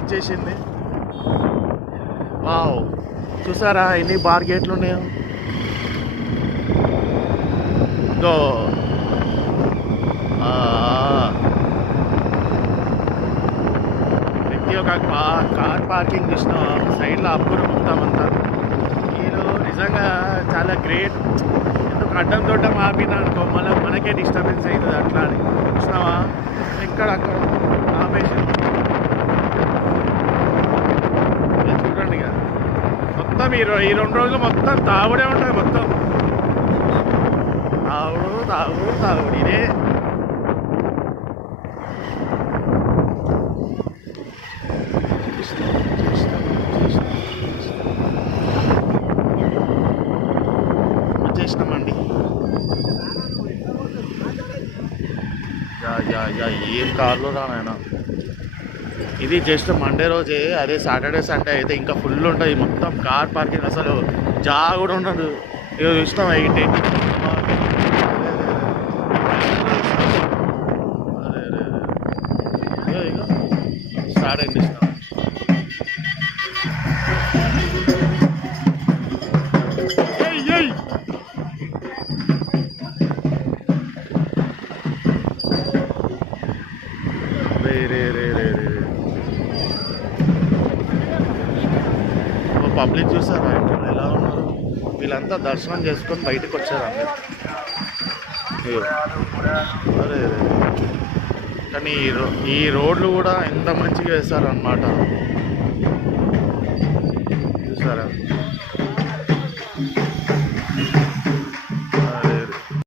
వచ్చేసింది. వావ్, చూసారా ఎన్ని బార్ గేట్లు ఉన్నాయో. దో ప్రతి ఒక్క కార్ పార్కింగ్ చూసిన సైడ్లో అప్పులు మొత్తం అంతా. మీరు నిజంగా చాలా గ్రేట్. ఎందుకు అడ్డం దొడ్డం ఆపినా అనుకో మళ్ళీ మనకే డిస్టర్బెన్స్ అవుతుంది. అట్లా అని చూసినావా, ఎక్కడ అక్కడ ఆపేసి చూడండి. ఇక మొత్తం ఈ 2 రోజులు మొత్తం తాగుడే ఉంటుంది. మొత్తం తాగుడు ఇదే. వచ్చేసినామండి. ఏం కార్లు రానాయన. ఇది జస్ట్ మండే రోజే. అదే సాటర్డే సండే అయితే ఇంకా ఫుల్ ఉంటుంది మొత్తం కార్ పార్కింగ్. అసలు జా కూడా ఉండదు. ఇక చూస్తాం ఏంటి స్టార్ట్ అయింది. ఇస్తాం పబ్లిక్ చూసారా ఎలా ఉన్నారు. వీళ్ళంతా దర్శనం చేసుకొని బయటకు వచ్చారు అందరు. అరే కానీ ఈ రోడ్లు కూడా ఎంత మంచిగా వేస్తారు అన్నమాట. చూసారా.